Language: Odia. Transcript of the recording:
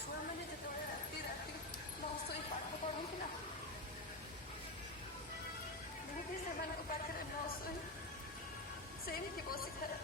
ଛୁଆମାନେ ଯେତେବେଳେ ରାତି ରାତି ନ ଶୋଇ ପାଠ ପଢ଼ନ୍ତି ନା, ମୁଁ ବି ସେମାନଙ୍କ ପାଖରେ ନ ଶୋଇ ସେମିତି ବସିଥାଏ।